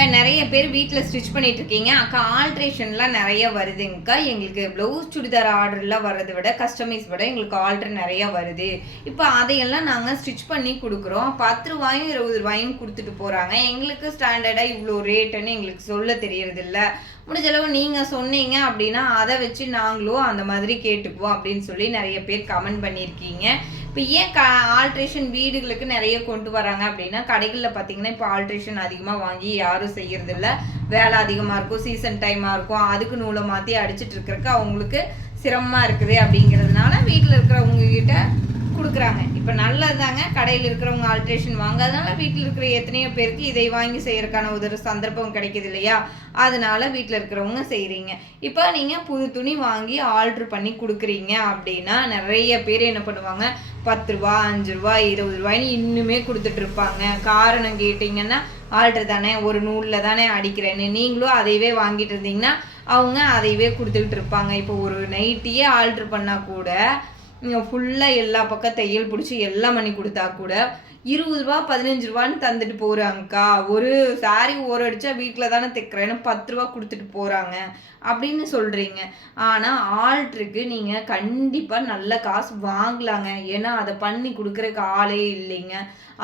இப்போ நிறைய பேர் வீட்டில் ஸ்டிச் பண்ணிட்டு இருக்கீங்க அக்கா ஆல்ட்ரேஷன்லாம் நிறைய வருதுங்கக்கா. எங்களுக்கு ப்ளவுஸ் சுடிதார் ஆர்டர்லாம் வர்றதை விட கஸ்டமைஸ் விட எங்களுக்கு ஆல்ட்ரு நிறைய வருது. இப்போ அதையெல்லாம் நாங்கள் ஸ்டிச் பண்ணி கொடுக்குறோம். பத்து ரூபாயும் இருபது ரூபாயும் கொடுத்துட்டு போகிறாங்க எங்களுக்கு ஸ்டாண்டர்டாக இவ்வளோ ரேட்டுன்னு எங்களுக்கு சொல்ல தெரியறதில்ல. முடிஞ்சளவு நீங்கள் சொன்னீங்க அப்படின்னா அதை வச்சு நாங்களும் அந்த மாதிரி கேட்டுக்குவோம் அப்படின்னு சொல்லி நிறைய பேர் கமெண்ட் பண்ணியிருக்கீங்க. இப்போ ஏன் க ஆல்ட்ரேஷன் வீடுகளுக்கு நிறைய கொண்டு வராங்க அப்படின்னா கடைகளில் பார்த்தீங்கன்னா இப்போ ஆல்ட்ரேஷன் அதிகமாக வாங்கி யாரும் செய்கிறதில்ல வேலை அதிகமாக இருக்கும் சீசன் டைமாக இருக்கும். அதுக்கு நூலை மாற்றி அடிச்சிட்டு அவங்களுக்கு சிரமமாக இருக்குது அப்படிங்கிறதுனால வீட்டில் இருக்கிறவங்க கிட்ட கொடுக்குறாங்க. இப்போ நல்லதுதாங்க. கடையில் இருக்கிறவங்க ஆல்ட்ரேஷன் வாங்காதனால வீட்டில் இருக்கிற எத்தனையோ பேருக்கு இதை வாங்கி செய்யறதுக்கான ஒரு சந்தர்ப்பம் கிடைக்குது இல்லையா? அதனால வீட்டில் இருக்கிறவங்க செய்கிறீங்க இப்போ நீங்கள் புது துணி வாங்கி ஆல்ட்ரு பண்ணி கொடுக்குறீங்க அப்படின்னா நிறைய பேர் என்ன பண்ணுவாங்க? பத்து ரூபா அஞ்சு ரூபா இருபது ரூபாய்னு இன்னுமே கொடுத்துட்ருப்பாங்க காரணம் கேட்டிங்கன்னா ஆல்ட்ரு தானே ஒரு நூலில் தானே அடிக்கிறேன்னு நீங்களும் அதையவே வாங்கிட்டு இருந்தீங்கன்னா அவங்க அதையவே கொடுத்துக்கிட்டு இருப்பாங்க. இப்போ ஒரு நைட்டியே ஆல்ட்ரு பண்ணால் கூட ஃபுல்லாக எல்லா பக்கம் தையல் பிடிச்சி எல்லாம் பண்ணி கொடுத்தா கூட இருபது ரூபா பதினஞ்சு ரூபான்னு தந்துட்டு போகிறாங்கக்கா ஒரு சாரி ஓர அடிச்சா வீட்டில் தானே தைக்கிறேன்னு பத்து ரூபா கொடுத்துட்டு போகிறாங்க அப்படின்னு சொல்கிறீங்க ஆனால் ஆல்ட்ருக்கு நீங்கள் கண்டிப்பாக நல்ல காசு வாங்கலாங்க. ஏன்னா அதை பண்ணி கொடுக்குறக்கு ஆளே இல்லைங்க.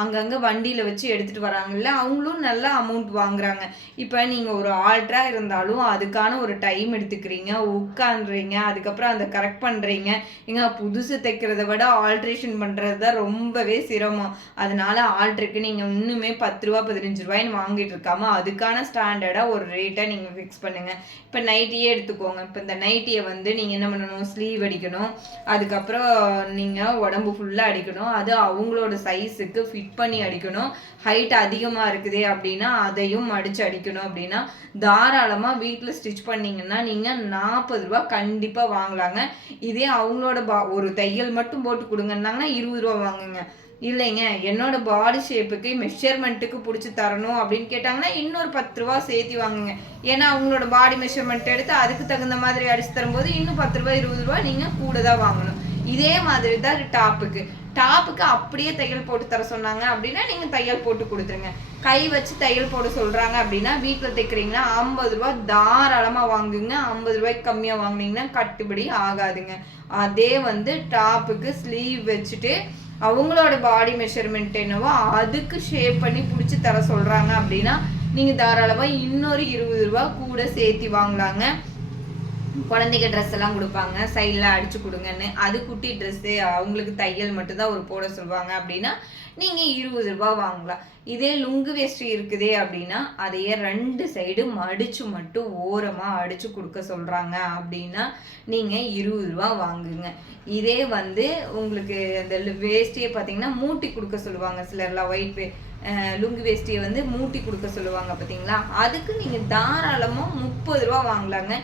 அங்கங்கே வண்டியில் வச்சு எடுத்துகிட்டு வராங்கல்ல அவங்களும் நல்ல அமௌண்ட் வாங்குறாங்க. இப்போ நீங்கள் ஒரு ஆல்ட்ராக இருந்தாலும் அதுக்கான ஒரு டைம் எடுத்துக்கிறீங்க உட்காந்துறீங்க அதுக்கப்புறம் அதை கரெக்ட் பண்ணுறீங்க ஏங்க புதுசு தைக்கிறத விட ஆல்ட்ரேஷன் பண்ணுறது தான் ரொம்பவே சிரமம். அதனால ஆல்ட்ருக்கு நீங்கள் இன்னுமே பத்து ரூபா பதினஞ்சு ரூபாய்ன்னு வாங்கிட்டு இருக்காம அதுக்கான ஸ்டாண்டர்டாக ஒரு ரேட்டை நீங்கள் ஃபிக்ஸ் பண்ணுங்கள் இப்போ நைட்டியே எடுத்துக்கோங்க. இப்போ இந்த நைட்டியை வந்து நீங்கள் என்ன பண்ணணும்? ஸ்லீவ் அடிக்கணும். அதுக்கப்புறம் நீங்கள் உடம்பு ஃபுல்லாக அடிக்கணும். அது அவங்களோட சைஸுக்கு ஃபிட் பண்ணி அடிக்கணும். ஹைட் அதிகமாக இருக்குது அப்படின்னா அதையும் மடித்து அடிக்கணும் அப்படின்னா தாராளமாக வீட்டில் ஸ்டிச் பண்ணீங்கன்னா நீங்கள் நாற்பது ரூபா கண்டிப்பாக வாங்கலாங்க. இதே அவங்களோட பா ஒரு தையல் மட்டும் போட்டு கொடுங்கன்னாங்கன்னா இருபது ரூபா வாங்குங்க. இல்லைங்க என்னோட பாடி ஷேப்புக்கு மெஷர்மெண்ட்டுக்கு பிடிச்சி தரணும் அப்படின்னு கேட்டாங்கன்னா இன்னொரு பத்து ரூபா சேர்த்தி வாங்குங்க. ஏன்னா அவங்களோட பாடி மெஷர்மெண்ட் எடுத்து அதுக்கு தகுந்த மாதிரி அடிச்சு தரும்போது இன்னும் பத்து ரூபா இருபது ரூபா நீங்கள் கூட தான் வாங்கணும். இதே மாதிரி தான் டாப்புக்கு டாப்புக்கு அப்படியே தையல் போட்டு தர சொன்னாங்க அப்படின்னா நீங்கள் தையல் போட்டு கொடுத்துருங்க. கை வச்சு தையல் போட சொல்கிறாங்க அப்படின்னா வீட்டில் தைக்கிறீங்கன்னா ஐம்பது ரூபா தாராளமாக வாங்குங்க. ஐம்பது ரூபாய்க்கு கம்மியாக வாங்குனீங்கன்னா கட்டுப்படி ஆகாதுங்க. அதே வந்து டாப்புக்கு ஸ்லீவ் வச்சுட்டு அவங்களோட பாடி மெஷர்மெண்ட் என்னவோ அதுக்கு ஷேப் பண்ணி பிடிச்சி தர சொல்கிறாங்க அப்படின்னா நீங்கள் தாராளமாக இன்னொரு இருபது ரூபா கூட சேர்த்தி வாங்கலாங்க. குழந்தைங்க ட்ரெஸ் எல்லாம் கொடுப்பாங்க. சைடில் அடிச்சு கொடுங்கன்னு. அது குட்டி ட்ரெஸ்ஸு அவங்களுக்கு தையல் மட்டும்தான் ஒரு போட சொல்லுவாங்க. அப்படின்னா நீங்கள் இருபது ரூபா வாங்கலாம். இதே லுங்கு வேஷ்டி இருக்குதே அப்படின்னா அதையே ரெண்டு சைடு மடிச்சு மட்டும் ஓரமாக அடிச்சு கொடுக்க சொல்கிறாங்க அப்படின்னா நீங்கள் இருபது ரூபா வாங்குங்க. இதே வந்து உங்களுக்கு அந்த வேஷ்டியை பார்த்தீங்கன்னா மூட்டி கொடுக்க சொல்லுவாங்க சிலர்லாம் ஒயிட் வே லுங்கு வேஷ்டியை வந்து மூட்டி கொடுக்க சொல்லுவாங்க பார்த்தீங்களா அதுக்கு நீங்கள் தாராளமாக முப்பது ரூபா வாங்கலாங்க.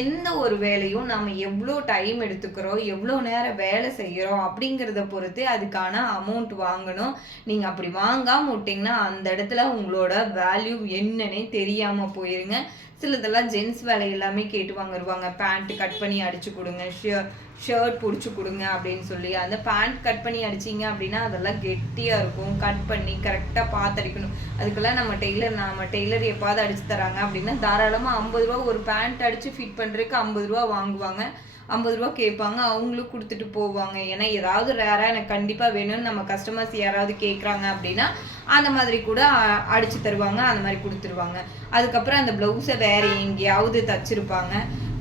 எந்த ஒரு வேலையும் நம்ம எவ்வளோ டைம் எடுத்துக்கிறோம் எவ்வளோ நேரம் வேலை செய்கிறோம் அப்படிங்கிறத பொறுத்து அதுக்கான அமௌண்ட் வாங்கணும். நீங்கள் அப்படி வாங்காமல் விட்டிங்கன்னா அந்த இடத்துல உங்களோட வேல்யூ என்னன்னே தெரியாமல் போயிருங்க. சிலதெல்லாம் ஜென்ஸ் வேலை எல்லாமே கேட்டு வாங்கிடுவாங்க பேண்ட் கட் பண்ணி அடிச்சு கொடுங்க ஷர்ட் ஷர்ட் பிடிச்சி கொடுங்க அப்படின்னு சொல்லி. அந்த பேண்ட் கட் பண்ணி அடிச்சிங்க அப்படின்னா அதெல்லாம் கெட்டியாக இருக்கும். கட் பண்ணி கரெக்டாக பார்த்து அடிக்கணும் அதுக்கெல்லாம் நம்ம டெய்லர் நம்ம டெய்லர் எப்பாவது அடிச்சு தராங்க அப்படின்னா தாராளமாக ஐம்பது ரூபா ஒரு பேண்ட் அடித்து ஃபிட் பண்ணுறதுக்கு ஐம்பது ரூபா வாங்குவாங்க. ஐம்பது ரூபா கேட்பாங்க அவங்களும் கொடுத்துட்டு போவாங்க. ஏன்னா ஏதாவது ரேராக எனக்கு கண்டிப்பாக வேணும்னு நம்ம கஸ்டமர்ஸ் யாராவது கேட்குறாங்க அப்படின்னா அந்த மாதிரி கூட அ- அடிச்சு தருவாங்க அந்த மாதிரி கொடுத்துருவாங்க. அதுக்கப்புறம் அந்த ப்ளவுஸை வேற எங்கேயாவது தச்சிருப்பாங்க.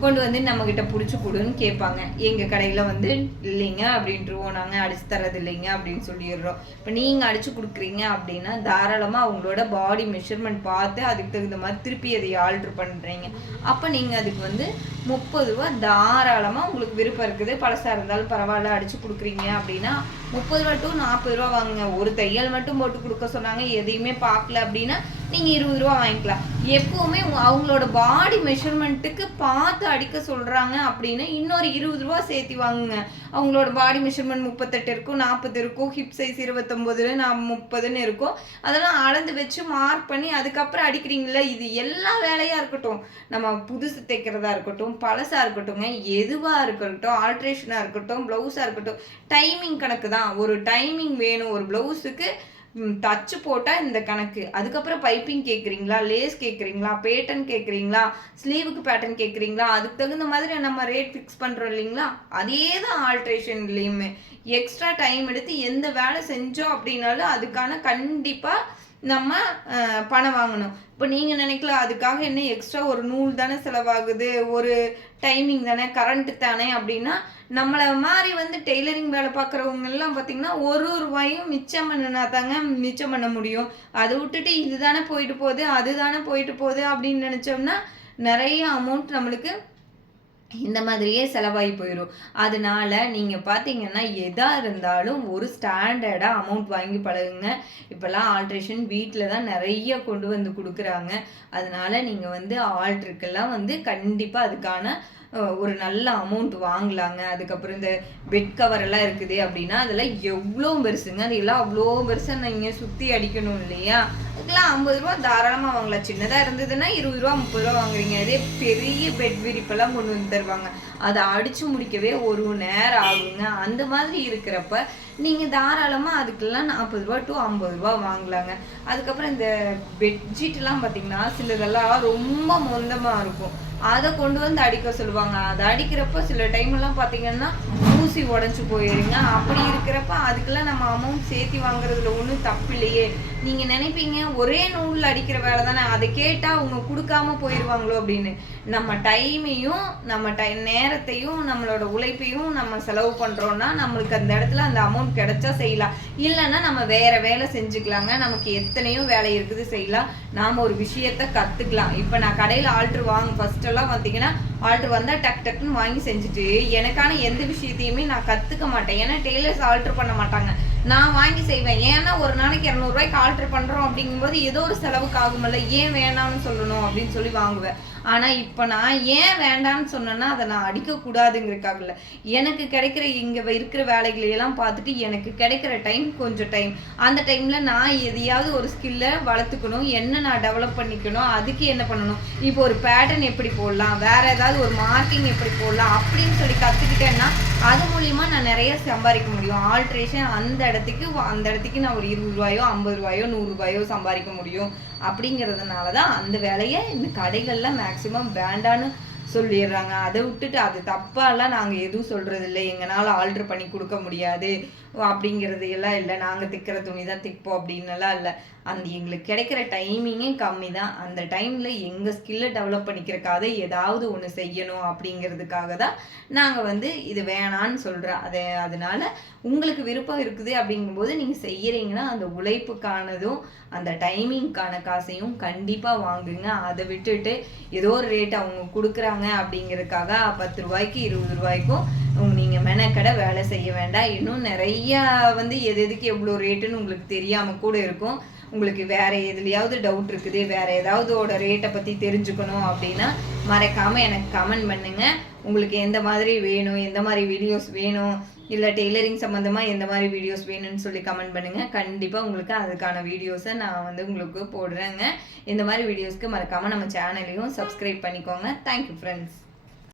கொண்டு வந்து நம்ம கிட்ட பிடிச்சி கொடுன்னு கேட்பாங்க. எங்க கடையில வந்து இல்லைங்க அப்படின்ட்டுருவோம் நாங்கள் அடிச்சு தரது இல்லைங்க அப்படின்னு சொல்லிடுறோம். இப்போ நீங்க அடிச்சு கொடுக்குறீங்க அப்படின்னா தாராளமா அவங்களோட பாடி மெஷர்மெண்ட் பார்த்து அதுக்கு தகுந்த மாதிரி திருப்பி அதை ஆல்ட்ரு பண்றீங்க. அப்ப நீங்க அதுக்கு வந்து முப்பது ரூபா தாராளமா உங்களுக்கு விருப்பம் இருக்குது. பழசா இருந்தாலும் பரவாயில்ல அடிச்சு கொடுக்குறீங்க அப்படின்னா முப்பது ரூபா டு நாற்பது ரூபா வாங்குங்க. ஒரு தையல் மட்டும் போட்டு கொடுக்க சொன்னாங்க. எதையுமே பார்க்கல அப்படின்னா நீங்கள் இருபது ரூபா வாங்கிக்கலாம். எப்பவுமே அவங்களோட பாடி மெஷர்மெண்ட்டுக்கு பார்த்து அடிக்க சொல்கிறாங்க அப்படின்னா இன்னொரு இருபது ரூபா சேர்த்தி வாங்குங்க. அவங்களோட பாடி மெஷர்மெண்ட் முப்பத்தெட்டு இருக்கும் நாற்பது இருக்கும் ஹிப் சைஸ் இருபத்தொம்போதுல நான் முப்பதுன்னு இருக்கும். அதெல்லாம் அளந்து வச்சு மார்க் பண்ணி அதுக்கப்புறம் அடிக்கிறீங்களா இது எல்லா வேலையாக இருக்கட்டும். நம்ம புதுசு தைக்கிறதா இருக்கட்டும் பழசாக இருக்கட்டும்ங்க எதுவாக இருக்கட்டும் ஆல்ட்ரேஷனாக இருக்கட்டும் ப்ளவுஸாக இருக்கட்டும் டைமிங் கணக்கு தான். ஒரு டைமிங் வேணும். ஒரு ப்ளவுஸுக்கு ம், தச்சு போட்டால் இந்த கணக்கு. அதுக்கப்புறம் பைப்பிங் கேட்குறீங்களா லேஸ் கேட்குறீங்களா பேட்டன் கேட்குறீங்களா ஸ்லீவுக்கு பேட்டர்ன் கேட்குறீங்களா அதுக்கு தகுந்த மாதிரி நம்ம ரேட் ஃபிக்ஸ் பண்ணுறோம் இல்லைங்களா? அதே தான் ஆல்ட்ரேஷன்லேயுமே எக்ஸ்ட்ரா டைம் எடுத்து எந்த வேலை செஞ்சோம் அப்படின்னாலும் அதுக்கான கண்டிப்பாக நம்ம பணம் வாங்கணும். இப்போ நீங்கள் நினைக்கலாம் அதுக்காக என்ன எக்ஸ்ட்ரா ஒரு நூல் தானே செலவாகுது? ஒரு டைமிங் தானே? கரண்ட்டு தானே? அப்படின்னா நம்மளை மாதிரி வந்து டெய்லரிங் வேலை பார்க்குறவங்க எல்லாம் பார்த்தீங்கன்னா ஒரு ரூபாயும் மிச்சம் பண்ணினா தாங்க மிச்சம் பண்ண முடியும். அதை விட்டுட்டு இதுதானே போயிட்டு போகுது அதுதானே போயிட்டு போகுது அப்படின்னு நினச்சோம்னா நிறைய அமௌண்ட் நம்மளுக்கு இந்த மாதிரியே செலவாகி போயிடும். அதனால நீங்கள் பார்த்தீங்கன்னா எதாக இருந்தாலும் ஒரு ஸ்டாண்டர்டாக அமௌண்ட் வாங்கி பழகுங்க. இப்போல்லாம் ஆல்ட்ரேஷன் வீட்டில் தான் நிறைய கொண்டு வந்து கொடுக்குறாங்க. அதனால நீங்கள் வந்து ஆல்ட்ருக்கெல்லாம் வந்து கண்டிப்பாக அதுக்கான ஒரு நல்ல அமௌண்ட் வாங்கலாங்க. அதுக்கப்புறம் இந்த பெட் கவர் எல்லாம் இருக்குது அப்படின்னா அதெல்லாம் எவ்வளோ பெருசுங்க? அது எல்லாம் அவ்வளோ பெருசாக நீங்கள் சுற்றி அடிக்கணும் இல்லையா? அதுக்கெல்லாம் ஐம்பது ரூபா தாராளமாக வாங்கலாம். சின்னதாக இருந்ததுன்னா இருபது ரூபா முப்பது ரூபா வாங்குறீங்க. அதே பெரிய பெட் விரிப்பெல்லாம் கொண்டு வந்து தருவாங்க. அதை அடித்து முடிக்கவே ஒரு நேரம் ஆகுங்க. அந்த மாதிரி இருக்கிறப்ப நீங்கள் தாராளமாக அதுக்கெல்லாம் நாற்பது ரூபா டு ஐம்பது ரூபா வாங்கலாங்க. அதுக்கப்புறம் இந்த பெட்ஷீட்லாம் பார்த்தீங்கன்னா சிலதெல்லாம் ரொம்ப மொந்தமாக இருக்கும். அதை கொண்டு வந்து அடிக்க சொல்லுவாங்க. அதை அடிக்கிறப்ப சில டைம் எல்லாம் பார்த்தீங்கன்னா ஊசி உடஞ்சி போயிடுங்க அப்படி இருக்கிறப்ப அதுக்கெல்லாம் நம்ம அமௌண்ட் சேர்த்து வாங்குறதுல ஒன்றும் தப்பு இல்லையே. நீங்கள் நினைப்பீங்க ஒரே நூலில் அடிக்கிற வேலை தானே. அதை கேட்டால் அவங்க கொடுக்காம போயிடுவாங்களோ அப்படின்னு. நம்ம டைமையும் நம்ம டை நேரத்தையும் நம்மளோட உழைப்பையும் நம்ம செலவு பண்ணுறோன்னா நம்மளுக்கு அந்த இடத்துல அந்த அமௌண்ட் கிடைச்சா செய்யலாம். இல்லைன்னா நம்ம வேற வேலை செஞ்சுக்கலாங்க. நமக்கு எத்தனையோ வேலை இருக்குது செய்யலாம். நாம் ஒரு விஷயத்த கற்றுக்கலாம் இப்போ நான் கடையில் ஆல்ட்ரு வாங்க ஃபஸ்ட்டெல்லாம் பார்த்தீங்கன்னா ஆல்ட்ரு வந்தால் டக் டக்குன்னு வாங்கி செஞ்சுட்டு எனக்கான எந்த விஷயத்தையுமே நான் கற்றுக்க மாட்டேன். ஏன்னா டெய்லர்ஸ் ஆல்ட்ரு பண்ண மாட்டாங்க. நான் வாங்கி செய்வேன். ஏன்னா ஒரு நாளைக்கு இரநூறுவாய்க்கு ஆல்ட்ரு பண்ணுறோம் அப்படிங்கும்போது ஏதோ ஒரு செலவுக்கு ஆகுமில்ல ஏன் வேணாம்னு சொல்லணும் அப்படின்னு சொல்லி வாங்குவேன். ஆனால் இப்போ நான் ஏன் வேண்டாம்னு சொன்னேன்னா அதை நான் அடிக்கக்கூடாதுங்கிறக்காகல எனக்கு கிடைக்கிற இங்கே இருக்கிற வேலைகளையெல்லாம் பார்த்துட்டு எனக்கு கிடைக்கிற டைம் கொஞ்சம் டைம் அந்த டைமில் நான் எதையாவது ஒரு ஸ்கில்லை வளர்த்துக்கணும். என்ன நான் டெவலப் பண்ணிக்கணும். அதுக்கு என்ன பண்ணணும்? இப்போ ஒரு பேட்டர்ன் எப்படி போடலாம்? வேறு ஏதாவது ஒரு மார்க்கிங் எப்படி போடலாம்? அப்படின்னு சொல்லி கற்றுக்கிட்டேன்னா அது மூலியமா நான் நிறைய சம்பாதிக்க முடியும். ஆல்ட்ரேஷன் அந்த இடத்துக்கு அந்த இடத்துக்கு நான் ஒரு இருபது ரூபாயோ ஐம்பது ரூபாயோ நூறு ரூபாயோ சம்பாதிக்க முடியும். அப்படிங்கிறதுனால தான் அந்த வேலையை இந்த கடைகளில் மேக்சிமம் வேண்டான்னு சொல்லிடுறாங்க. அதை விட்டுட்டு அது தப்பாலாம் நாங்கள் எதுவும் சொல்கிறது இல்லை எங்களால் ஆல்ட்ரு பண்ணி கொடுக்க முடியாது. அப்படிங்கிறது எல்லாம் இல்லை. நாங்கள் தைக்கிற துணி தான் தைப்போம் அப்படின்னுலாம் இல்லை. அந்த எங்களுக்கு கிடைக்கிற டைமிங்கே கம்மி தான் அந்த டைமில் எங்கள் ஸ்கில்லை டெவலப் பண்ணிக்கிறக்காக ஏதாவது ஒன்று செய்யணும் அப்படிங்கிறதுக்காக தான் நாங்கள் வந்து இது வேணான்னு சொல்கிறோம் அதை அதனால் உங்களுக்கு விருப்பம் இருக்குது அப்படிங்கும்போது நீங்கள் செய்கிறீங்கன்னா அந்த உழைப்புக்கானதும் அந்த டைமிங்க்கான காசையும் கண்டிப்பாக வாங்குங்க. அதை விட்டுட்டு ஏதோ ஒரு ரேட் அவங்க கொடுக்குறாங்க அப்படிங்கிறதுக்காக பத்து ரூபாய்க்கு இருபது ரூபாய்க்கும் நீங்கள் மெனக்கடை வேலை செய்ய வேண்டாம். இன்னும் நிறையா வந்து எது எதுக்கு எவ்வளோ ரேட்டுன்னு உங்களுக்கு தெரியாமல் கூட இருக்கும். உங்களுக்கு வேற எதுலையாவது டவுட் இருக்குது வேற ஏதாவதோட ரேட்டை பற்றி தெரிஞ்சுக்கணும் அப்படின்னா மறக்காமல் எனக்கு கமெண்ட் பண்ணுங்கள் உங்களுக்கு எந்த மாதிரி வேணும் எந்த மாதிரி வீடியோஸ் வேணும் இல்லை டெய்லரிங் சம்மந்தமாக எந்த மாதிரி வீடியோஸ் வேணும்னு சொல்லி கமெண்ட் பண்ணுங்கள் கண்டிப்பாக உங்களுக்கு அதுக்கான வீடியோஸை நான் வந்து உங்களுக்கு போடுறேங்க. இந்த மாதிரி வீடியோஸ்க்கு மறக்காமல் நம்ம சேனலையும் சப்ஸ்கிரைப் பண்ணிக்கோங்க. Thank you friends